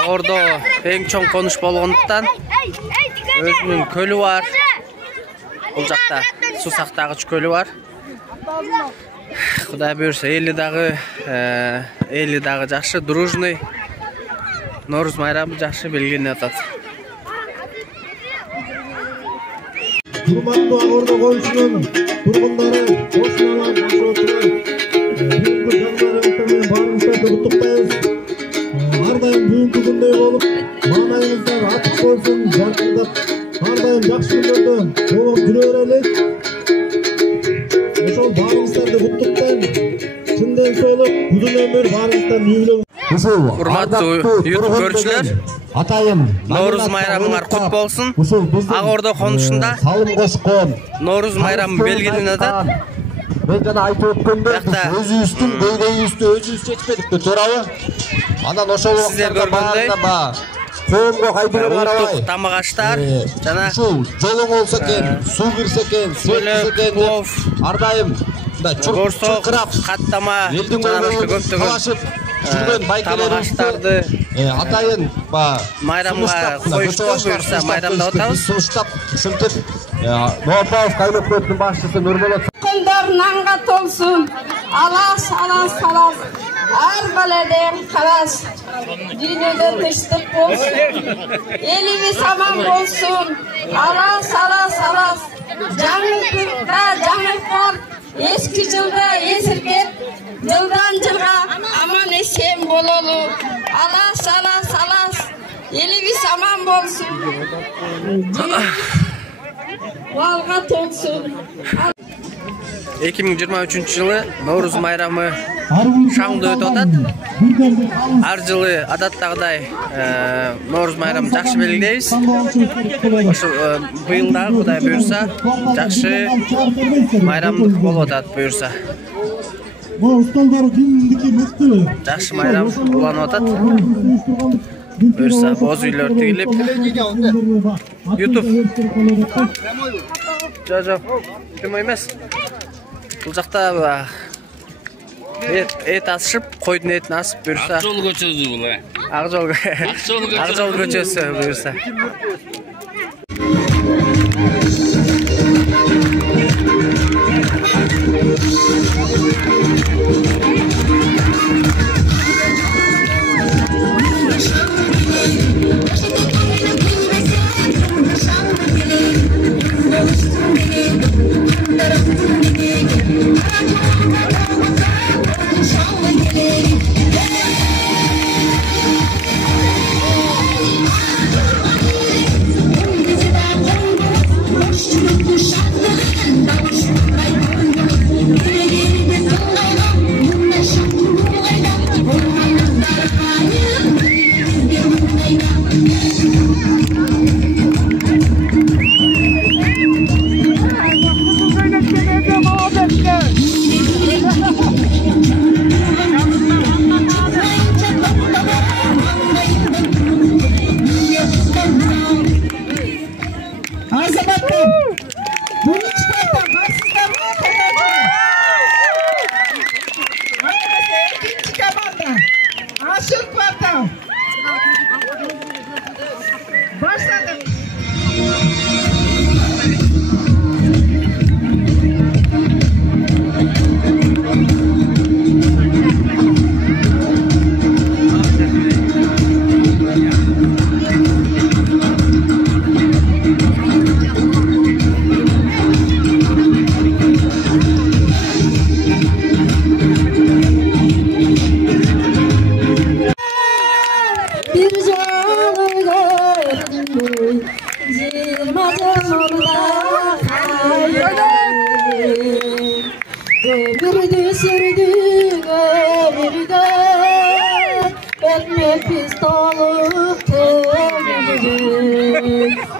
Агордо эң чоң конуш болгондуктан өзүнүн көлү бар. Бул жакта суу сактагыч көлү бар. Кудай буйрса эли дагы жакшы, дружный. Нооруз майрамы жакшы белгиленип атат. Урматтуу Агордо коюшунун тургундары, кошуналар, жашоочулар, бүгүнкү жагдарыңыздармен баарыңыздарды куттуктайбыз. Ар дайым бүгүнкү күндөй болуп, маанайыңыздар ачык болсун, жаркырдап, ар дайым жакшы күндөрдө болуп жүрө берелик. Ошол баарыңыздарды куттуктайм. Чынден соолук, узун өмүр баарыңыздар үйүлөң. Урматтуу YouTube көрүүчүлөр, атайын Нооруз майрамыңар кут болсун. Агордо конушунда салым кошкон Нооруз майрамы белгиленип атат. Мен жана айтып өткөндөй, өзүбүздүн көйгөйүбүздү өзүбүз чечпедикпи, туурабы? Анан ошол сиздер көргөндөй коомго кайдыгы карабай, улуттук тамак аштар жана ушул жолу болсо экен, суу кирсе экен, свет кирсе экен деп ар дайым чуркырап, каттама элдин көйгөйүн талашып жүргөн байкелерибизди атайын майрамга коюшту, буюрса майрамдап атабыз. Сунуштап, ушинтип Ноопаев каймөкмөттүн башчысы Нурболот Kundur nanga tolsun, alas. Ar baladem kalas. Dünyada tıştık olsun. Elimiz aman olsun. Alas. Жаңылыкта жаңылык бар. Eski жылда esirgep, жылдан жылга аман есен бололу. Alas. Elimiz aman bolsun. Balga tolsun. 2023-жылы Нооруз майрамы шаңды өтүп атат. Ар жылы адаттагыдай Нооруз майрамы жакшы белгилейбиз. Ошо быйыл дагы Кудай буйрса жакшы майрамдык болуп атат буйрса. Жакшы майрам уланып атат. Буйрса боз үйлөр тигилип. YouTube. Жо. Ким эмес. Бул жакта эт асышып, койдун этин асып буйрса. Ак жол көчөсү бул. Ак жол көчөсү буйрса.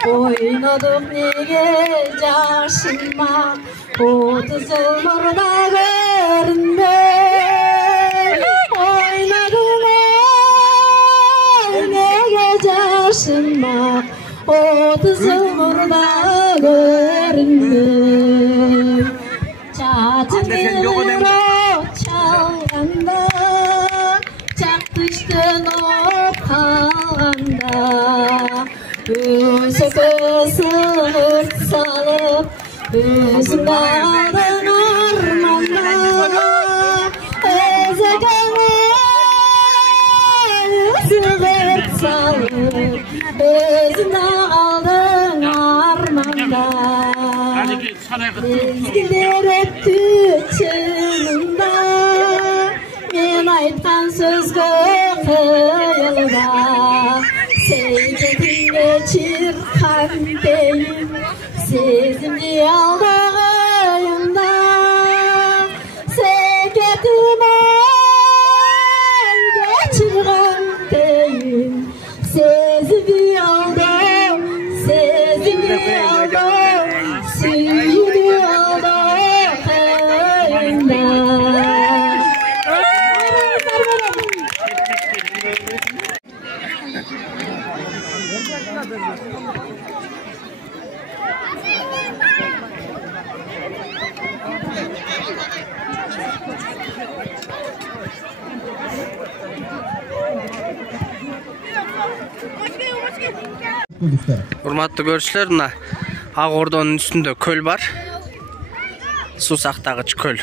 Oynadık nege yaşıma, otuz yıllarda görünme. Oynadık nege yaşıma, otuz yıllarda görünme. Çatını çalganda, çaktıştın o armanda Özüge sırt salıp Özünde aldın armanda Özüge sırt salıp Özünde aldın armanda Mezgiller öttü çığında Men aytkan sözgö kıyılda Sevgidinge çirkan deyim Sezimdi aldığımda Sevgidime geçirgan deyim Sezimdi aldım Sezimdi aldım Sezimdi aldığımda Урматтуу көрүүчүлөр, мына Ак Ордонун үстүндө көл бар. Суу сактагыч көл.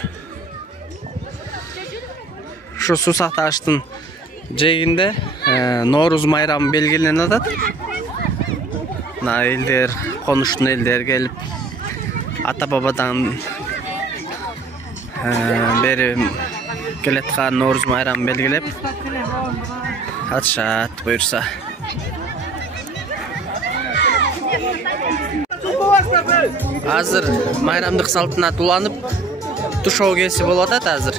Şu суу сактагычтын жээгинде Нооруз майрамы белгиленип атат. Мына элдер, конуштун элдер келип ата бабадан бери келаткан Нооруз майрамын белгилеп атышат буюрса. Азыр майрамдык салтанат уланып, тушоо кесүү болуп атат азыр.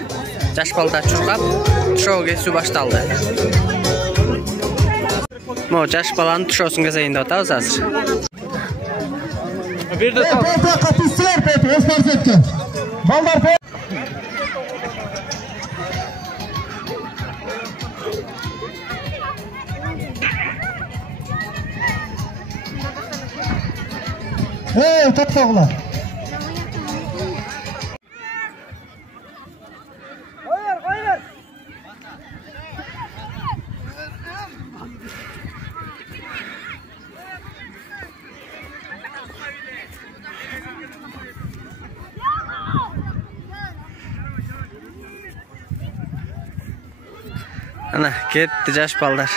Жаш балдар чуркап, тушоо кесүү башталды. Мо жаш баланын тушоосун кезейин деп атабыз азыр. Бирде катышсыздар, Осмарбекке. Балдар to'xtanglar. Ana ketdi jash ballar.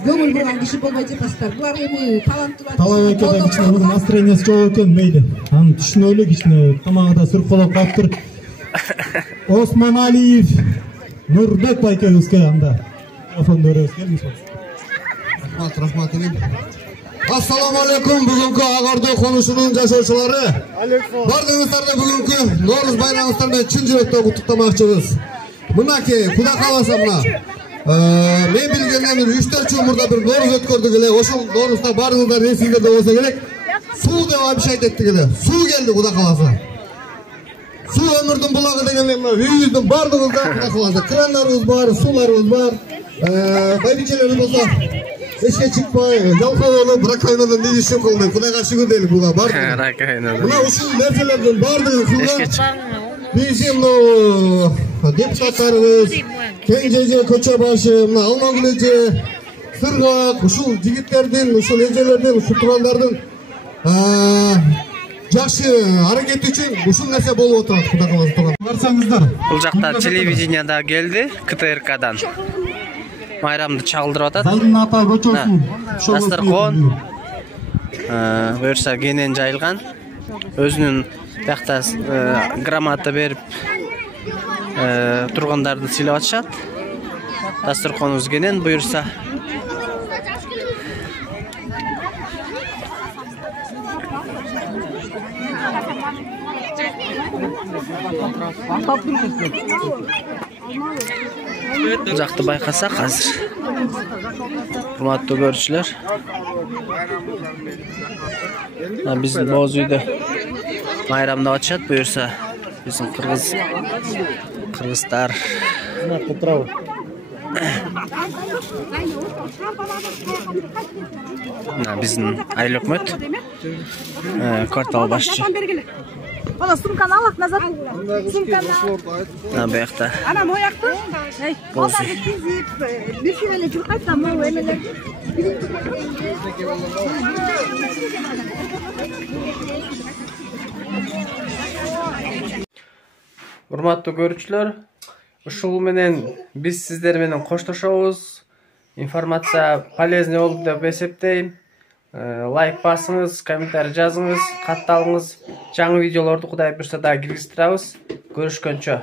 Көңіл бұрған кіші болмай жетастар. Бұлар еме таланттылар. Таланттылар кішіне бұның настроениясы жоқ екен мейді. Анын түшінөлі кішіне тамағыда сүріп қолап қалып тұр. Осман Алиев, Нұрбек байкебізге анда. Телефонды өребіз келіңіз. Рахмат. Ассаламу алейкум, бүгінгі Ак Ордо конушунун жашоочулары. Бардыңыздарды бүгінгі Нооруз байрамыңыздармен чын жүректен куттуктамакчыбыз. Мынакей, Кудай кааласа мына мен билгенден 3-4 жыл мурда бир Нооруз өткөрдүк эле. Ошол Ноорузда баарыңыздар эсиңерде болсо керек. Суу деп абишайт эттик эле. Суу келди Кудай кааласа. Суу өмүрдүн булагы дегенде мына үйүбүздүн бардыгында Кудай кааласа крандарыбыз бар, сууларыбыз бар. Байбичелерибиз болсо эшке чыкпай, жалкоо болуп, ракайнадан не ишин кылды. Кудайга шүгүр дейли буга бар. Ракайнадан. Мына ушул нерселердин бардыгын кылган биздин депутаттарыбыз, Кеңжеже Көчөбашы, мына Алмагүл эже, Сыргак, ушул жигиттердин, ушул эжелердин, ушул туугандардын жакшы аракети үчүн ушул нерсе болуп отурат. Кудай кааласа тууган. Барсаңыздар. Бул жакта телевиденияда келди, КТРКдан. Майрамды чагылдырып атат. Залдын атап өчөсүн. Дасторкон. Буюрса кенен жайылган. өзүнүн биякта грамота берип тургандарды сыйлап атышат. Дасторконубуз кенен буюрса. Бул жакты байкасак азыр. Урматтуу көрүүчүлөр. Биздин боз үйдө майрамдап атышат, буюрса биздин кыргыздар. Биздин айыл өкмөт квартал башчы. Bana sumkаны алак назад. Сумканы. Биякта. Ана моякты. Боз үй. Bir şeylerle çok kaçsam mı öyle. Урматтуу көрүүчүлөр, ушул менен биз сиздер менен коштошобуз. Информация полезный болду деп эсептейм. Лайк басыңыз, комментарий жазыңыз, катталыңыз. Жаңы видеолорду Кудай буйрса да киргизип турабыз. Көрүшкөнчө.